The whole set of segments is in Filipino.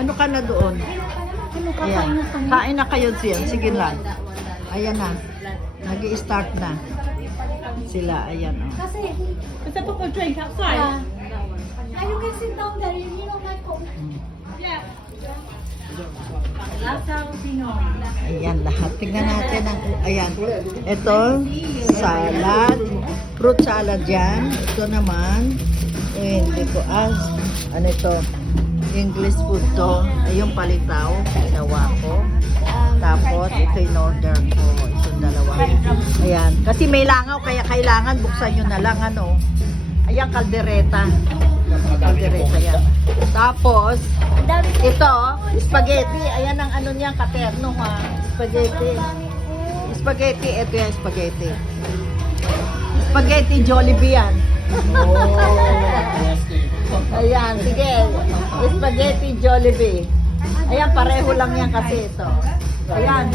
Ano ka na doon? Ano ka Ayan. kain na kami? Kain na kayo siya. Sige lang. Ayan na. Nag-i-start na. Sila, ayan o. Kasi, Is that for drink outside? you can sit down there, you know, like, Lasang Pinoy. Ayan lahat. Tingnan natin ang, ayan. Ito, salad. Fruit salad yan. Ito naman, hindi ko ano ito? English food to. Ay, yung palitaw. Ginawa ko. Tapos, ito yung order ko. Itong dalawa. Ayan. Kasi may langaw, kaya kailangan buksan nyo na lang, ano. Ayan, kaldereta. Kaldereta yan. Tapos, ito, spaghetti. Ayan ang ano niya, katerno ha. Spaghetti. Spaghetti, ito yung spaghetti. Spaghetti Jollibee yan. Ayan, sige. Spaghetti Jollibee. Ayan, pareho lang yan kasi ito. Ayan.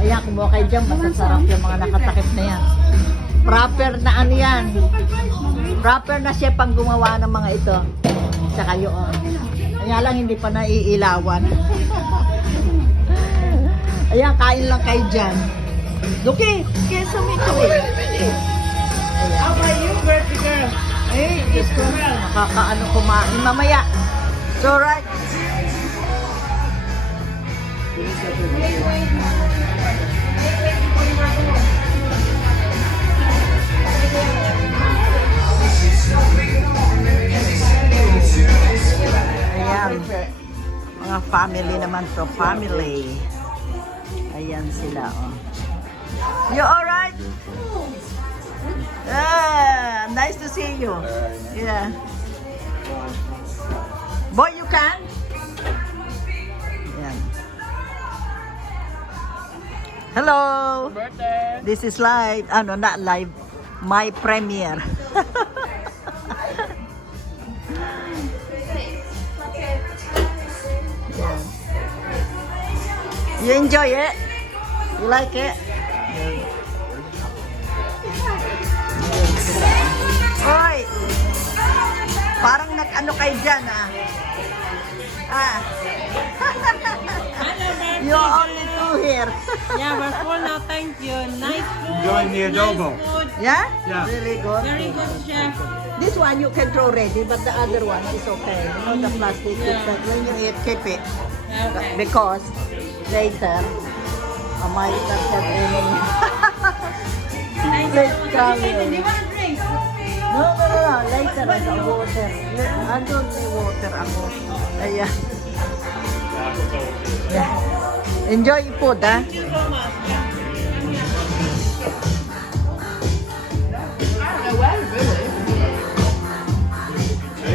Ayan, kumuha kayo dyan. Masasarap yung mga nakatakip na yan. Proper na ano yan. Proper na chef ang gumawa ng mga ito. Tsaka yun. Kaya lang hindi pa naiilawan. Ayan, kain lang kayo dyan. Duki, kesa mo ito eh. How about you, birthday girl? Ay, Diyos ko. Nakakaano kumain mamaya. So, right. Ayan. Mga family naman to. Family. Ayan sila, oh. You alright? Nice to see you. Yeah. Boy, you can? Ayan. Hello. Birthday. This is live. Ano, not live. My premiere. Yeah. You enjoy it? You like it? Oy! Parang nag-ano kayo dyan, ah. Ah. You're only two here. Yeah, we're full now. Thank you. Nice food. Enjoying the adobo. Nice food. Yeah? Yeah. Really good. Very good, chef. This one you can throw ready, but the other one is okay. You know, the plastic, that when you eat, keep it. Okay. Because later, I might not have any. Thank you. Let's come Do here. you want a drink? No. Later, I got water. I don't need water ako. Ayan. Yeah. Enjoy your food, ha? Thank you so much.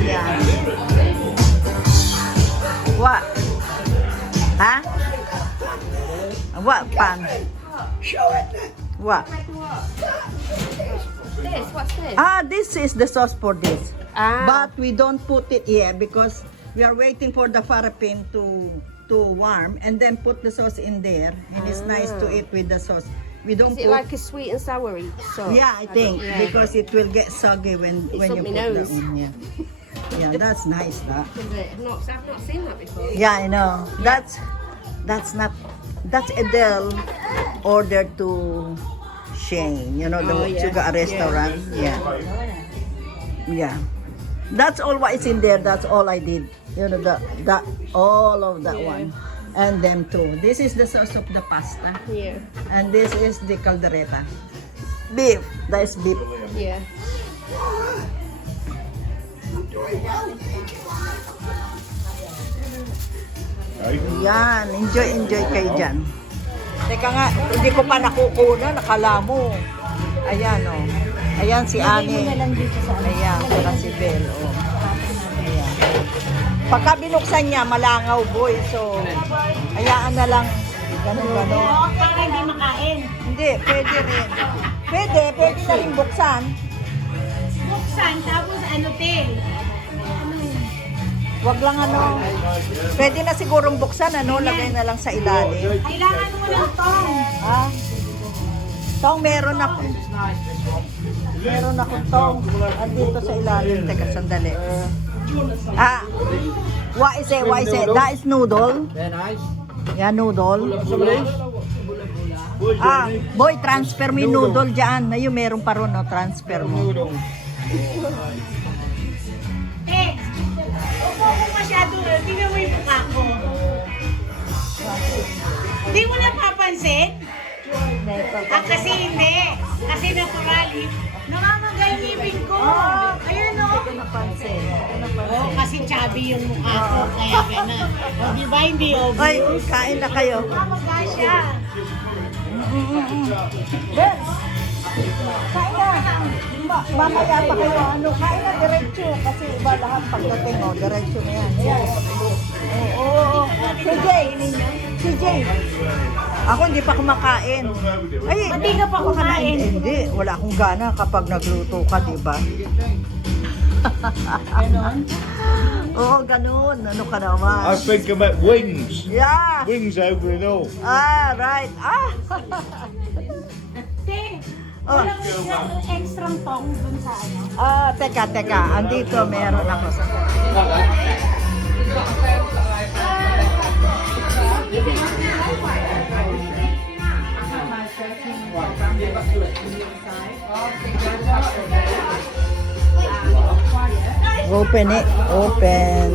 Yeah. What? Huh? What pan? What? This, what's this? Ah, this is the sauce for this. Ah. But we don't put it here because we are waiting for the farapin to warm and then put the sauce in there. And it's nice to eat with the sauce. We don't Is it put. like a sweet and soury sauce? Yeah, I think Yeah. because it will get soggy when It's you up my put that nose. one. Yeah, yeah, that's nice. That. Is it? I've not seen that before. Yeah, I know. That's not. That's Adele ordered to Shane. You know the Oh, yeah. Sugar restaurant. Yeah. Yeah. That's all what is in there. That's all I did. You know the all of that one, and them too. This is the sauce of the pasta, Yeah. and this is the caldereta. Beef. That is beef. Yeah. Yan, enjoy kayo dyan. Teka nga, hindi ko pa nakukuna, nakala mo. Ayan o. Ayan si Ani. Ayan, sila si Bel. Oh. Ayan. Pagka binuksan niya, malangaw boy. So, hayaan na lang. Ganun. Para hindi makain. Hindi, pwede rin. Pwede na rin buksan. Buksan, tapos ano, te? Wag lang ano. Pwede na sigurong buksan, ano, lagay na lang sa ilalim. Kailangan mo ng tong. Ah. Tong meron ako. Meron akong tong. Andito sa ilalim. Teka, sandali. Ah. What is it? What is it? That is noodle. Very nice. Yeah, noodle. Somebody's? Ah, boy, transfer mo yung noodle dyan. Ayun, meron pa ron, no? Transfer mo. Eh, upo ko masyado. Tingnan mo yung mukha ko. Hindi mo napapansin? Kasi hindi. Kasi naturally. Namamagay yung ibig ko. Ayun o. Napansin. Oh, kasi chubby yung mukha ko. Kaya gano'n. O, di ba hindi obvious? Ay, kain na kayo. Namamagay siya. Ben, kain na. Mamaya pa kayo, ano, kain na diretso. Kasi iba lahat pagdating, oh, diretso na yan. Yes. Oo. Si Jay. Si Jay. Ako hindi pa kumakain. Ay, Hindi ka pa kumain. Hindi, wala akong gana kapag nagluto ka, di ba? Ganon? Oo, ganun. Ano ka naman? I think about wings. Yeah. Wings over and all. Ah, right. Ah. Te, Oh. walang extra tong dun sa ano. Ah, teka. Andito meron ako sa... Open it. Open.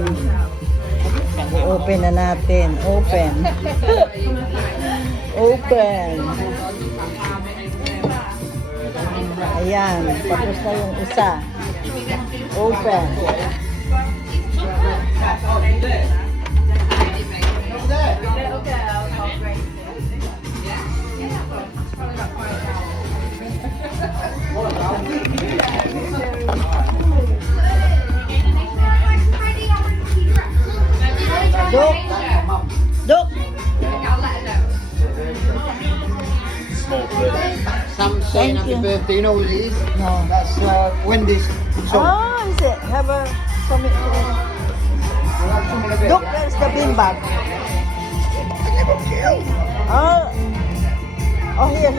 Open na natin. Open. Open. Ayan. Tapos na yung isa. Open. Dok. Dok. Small bird. Some saying Thank happy you. birthday, you know what it is? No. That's Wendy's song. Ah, is it? Have a... Some... Dok, there's the beanbag. Oh. Oh, here.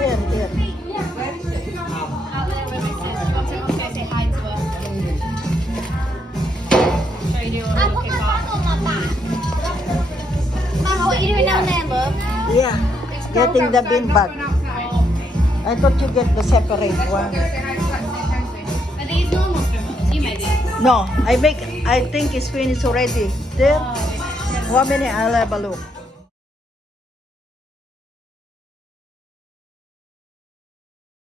Mama, what are you doing down there, love? Yeah. Getting the beanbag. I thought you get the separate one. Are these normal for us? You made these. No, I think it's finished already. There. 1 minute, I'll have a look.